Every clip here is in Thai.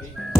อื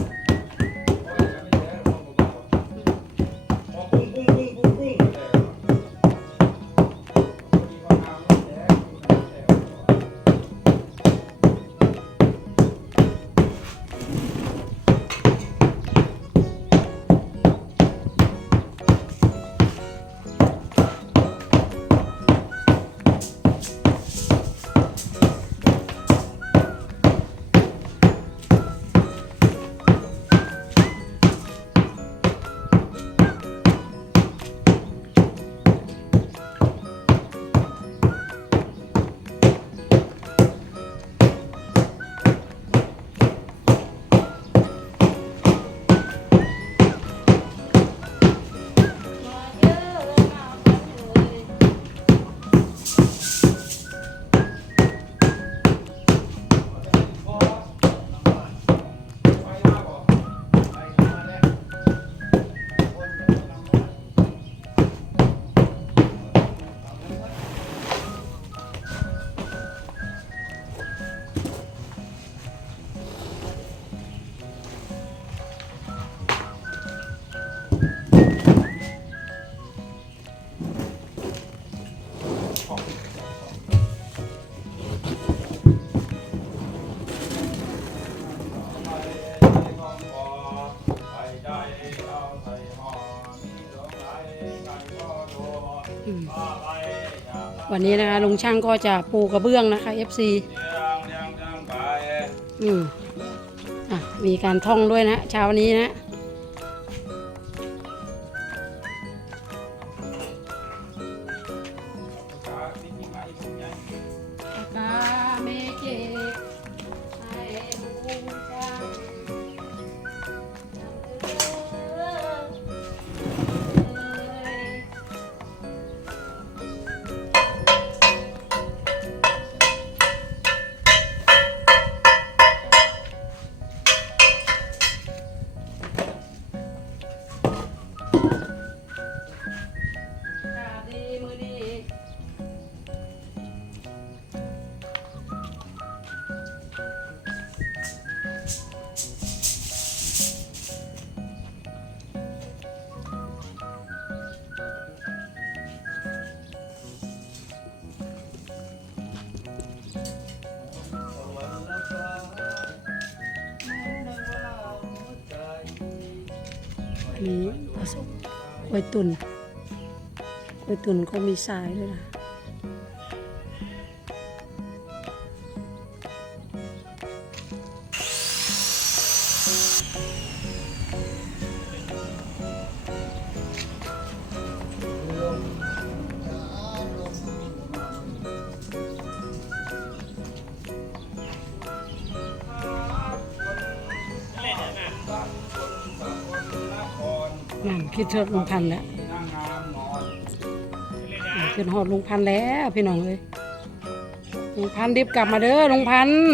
วันนี้นะคะลุงช่างก็จะปูกระเบื้องนะคะ FC อืมอะมีการท่องด้วยนะเช้านี้นะ มีผสมกล้วยตุนกล้วยตุนก็มีทรายด้วยนะ นั่นคิดเถิดลุงพันแล้วขึ้นหอดลุงพันแล้วพี่น้องเลยลุงพันรีบกลับมาเด้อลุงพันธุ์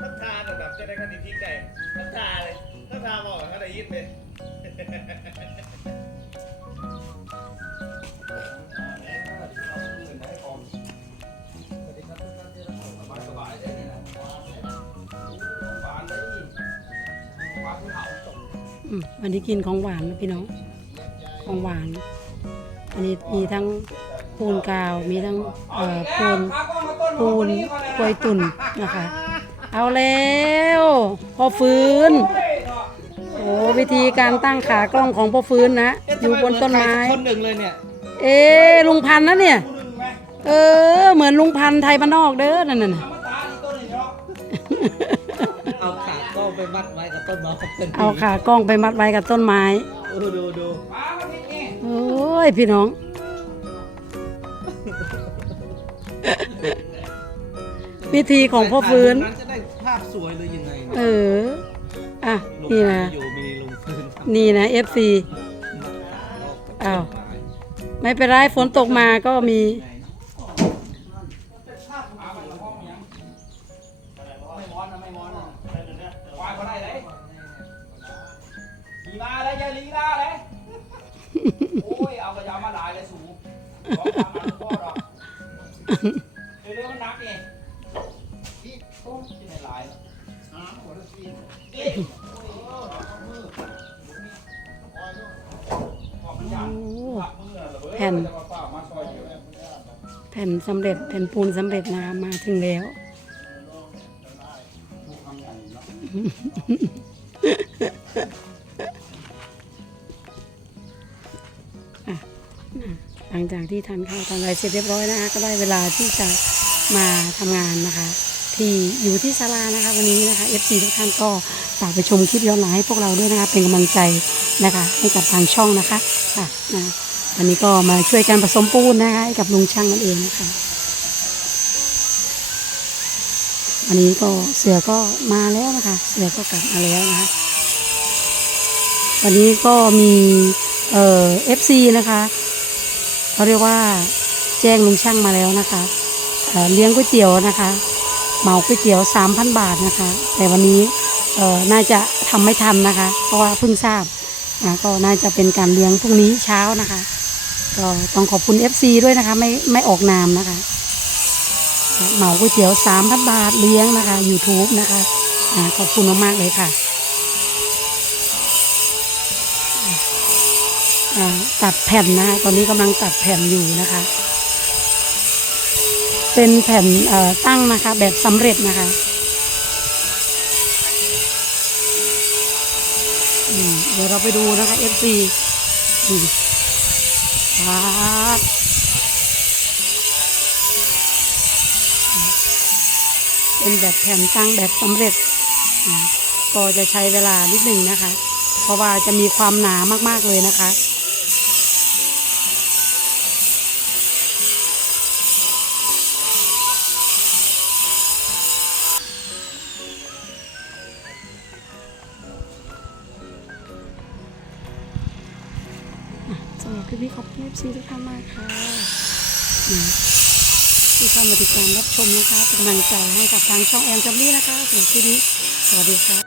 ทับทาแบบจะได้คันนี้ทิ้งใจทับทาเลยทับทาบ อกเขาได้ยินเลยอืมวันนี้กินของหวานนะพี่น้อง ของหวาน อันนี้มีทั้งปูนกาว มีทั้งปูนปูนกวยตุนนะคะ เอาแล้ว พอฟื้น วิธีการตั้งขากล้องของพ่อฟื้นนะ อยู่บนต้นไม้ คนหนึ่งเลยเนี่ย เอ๊ะลุงพันธุ์นะเนี่ย เออ เหมือนลุงพันธุ์ไทยบ้านนอกเด้อนั่นน่ะเอาขาก็ไปมัดไว้กับต้นไม้เป็นเอาขากล้องไปมัดไว้กับต้นไม้ดูดูดูโอ้ยพี่น้องวิธีของพ่อฟื้นนั้นจะได้ภาพสวยเลยยังไงเออ อะ นี่นะอยู่มีลุงฟื้ นี่นะ FC ำอ้าวไม่เป็นไรฝนตกมาก็มีไม่มอนนะไม่มอนนะวายเขาได้เลยขี่มาเลยยายลีลาเลยโอ้ยเอากระยามาหลายเลยสูง แผ่น แผ่นสำเร็จแผ่นปูนสำเร็จนะคะมาถึงแล้วหญ่เนาะหลังจากที่ทานข้าวทานอะไรเสร็จเรียบร้อยนะคะ ก็ได้เวลาที่จะมาทำงานนะคะ ที่อยู่ที่ศาลานะคะ วันนี้นะคะ FC ทุกท่านก็ฝากไปชมคลิปย้อนหลังให้พวกเราด้วยนะคะ เป็นกำลังใจนะคะ ให้กับทางช่องนะคะค่ะนะ วันนี้ก็มาช่วยกันผสมปูนนะคะกับลุงช่างนั่นเองนะคะวันนี้ก็เสือก็มาแล้วนะคะ เสือก็กลับมาแล้วนะคะ วันนี้ก็มีเอ่อฟซีนะคะเขาเรียกว่าแจ้งลุงช่างมาแล้วนะคะเเลี้ยงก๋วยเตี๋ยวนะคะเหมาก๋วยเตี๋ยว3,000บาทนะคะ แต่วันนี้เอ่อน่าจะทำไม่ทันนะคะ เพราะว่าเพิ่งทราบนะก็น่าจะเป็นการเลี้ยงพรุ่งนี้เช้านะคะ ก็ต้องขอบคุณ FC ด้วยนะคะ ไม่ไม่ออกนามนะคะ เหมาก๋วยเตี๋ยว3,000บาทเลี้ยงนะคะ YouTube นะคะอขอบคุณมากๆเลยค่ะตัดแผ่นนะตอนนี้กำลังตัดแผ่นอยู่นะคะ เป็นแผ่นตั้งนะคะ แบบสำเร็จนะคะเดี๋ยวเราไปดูนะคะ FC อืม ครับเป็นแบบแผ่นตั้งแบบสำเร็จนะก็จะใช้เวลานิดหนึ่งนะคะ เพราะว่าจะมีความหนามากๆเลยนะคะ สำหรับคลิปนี้ขอบคุณเอฟซีทุกท่านมากค่ะนะที่เข้ามาติดตามรับชมนะคะเป็นกำลังใจให้กับทางช่องแอนจัมลี่นะคะสำหรับคลิปนี้สวัสดีค่ะ